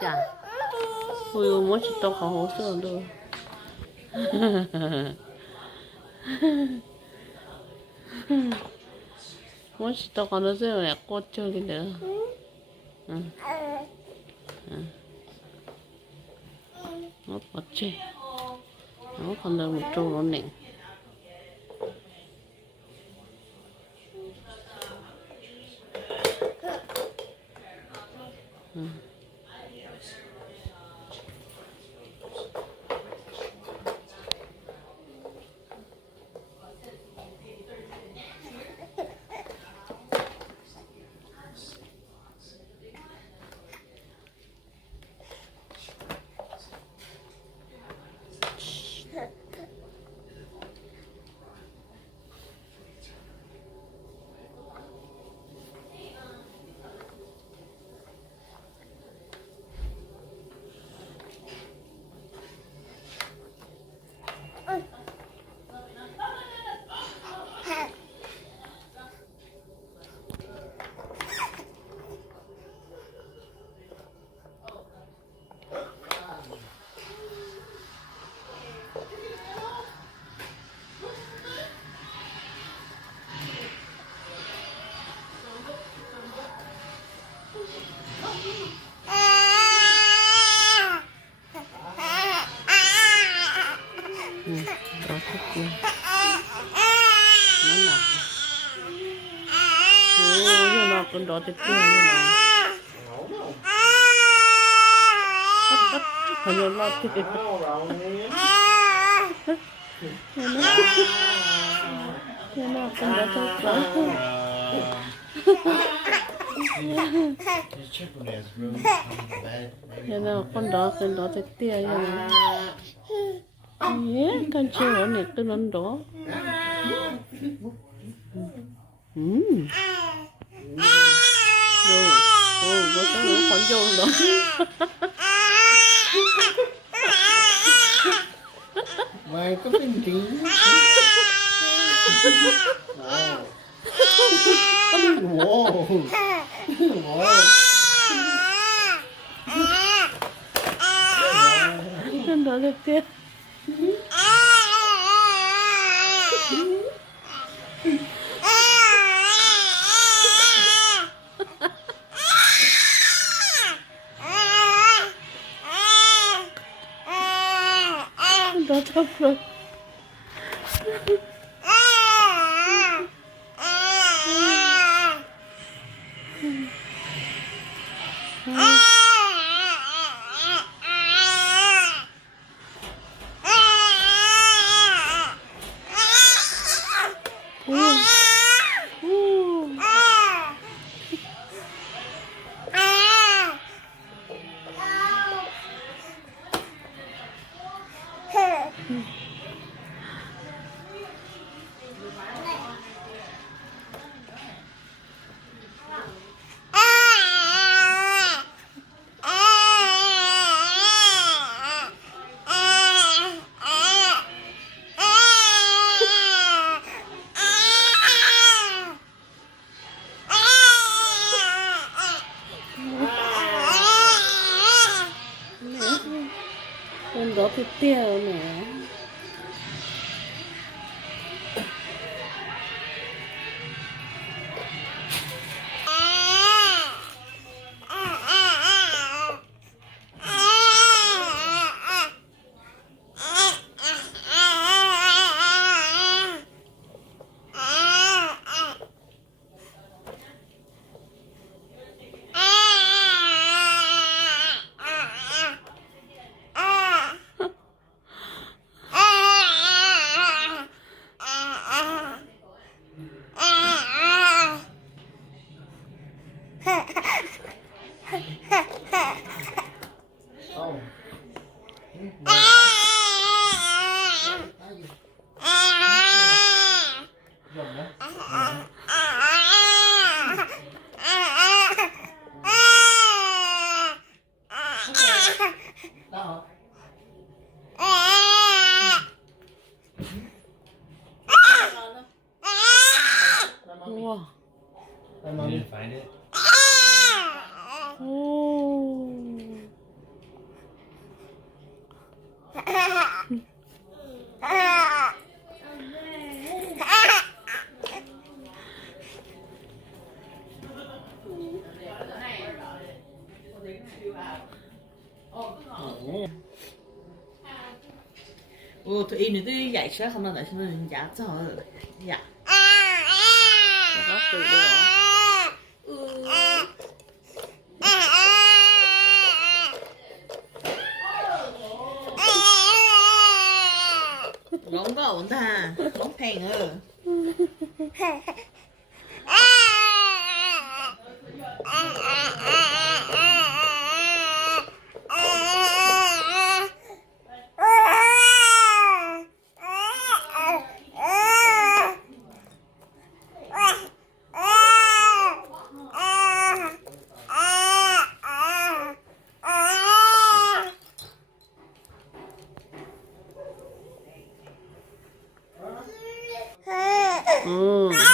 자, 어유 멋있다. 어서 너. 멋있다. 가는세요. 내 꽃적인데. 응. 응. 맞지? 간다 못 들어오네. 응. 너 새끼. 맞나? 오, 연아, 건 너 새끼야, 연아. 연아, 연아, 건 너 새끼야. 연아, 건 너 새끼야, 연아. 예, 간지러 내 끊는다. 뭐야, 건져온다. Ngoài có bên kính. Wow. Wow. 너 새끼야. 너 잡으러. 너 빗대요, 네. Oh. 우와. You didn't find it? 오. Ồ, tụi em nữa dạy sớm không là sao mình dạ trời dạ Nó tự đổ. ngon có ổn ta ngon phèn ơ Ừ.